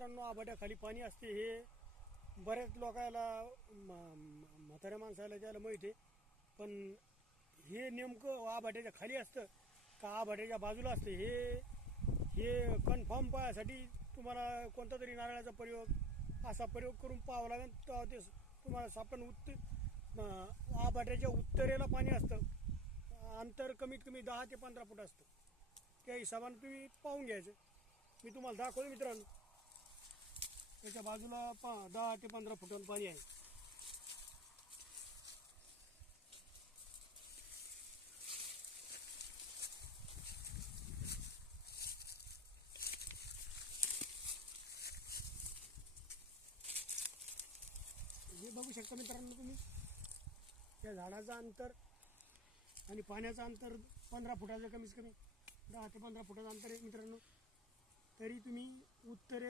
मित्रांनो आभाट्याखाली पाणी असते हे बऱ्याच लोकांना म्हाताऱ्या माणसाला त्याला माहिती आहे, पण हे नेमकं आभाट्याच्या खाली असतं का आभाट्याच्या बाजूला असते हे हे कन्फर्म पाहण्यासाठी तुम्हाला कोणता तरी नारळाचा प्रयोग असा प्रयोग करून पाहावा लागेल. तेव्हा ते तुम्हाला सापडून आभाट्याच्या उत्तरेला पाणी असतं, अंतर कमीत कमी 10 ते 15 फूट असतं. त्या हिशोबाने तुम्ही पाहून घ्यायचं. मी तुम्हाला दाखवतो मित्रांनो, त्याच्या बाजूला 10 ते 15 फुटांवर पाणी आहे. हे बघू शकता मित्रांनो तुम्ही, या झाडाचं अंतर आणि पाण्याचं अंतर 15 फुटाचं कमीत कमी 10 ते 15 फुटाचं अंतर आहे मित्रांनो. तरी तुम्ही उत्तरेला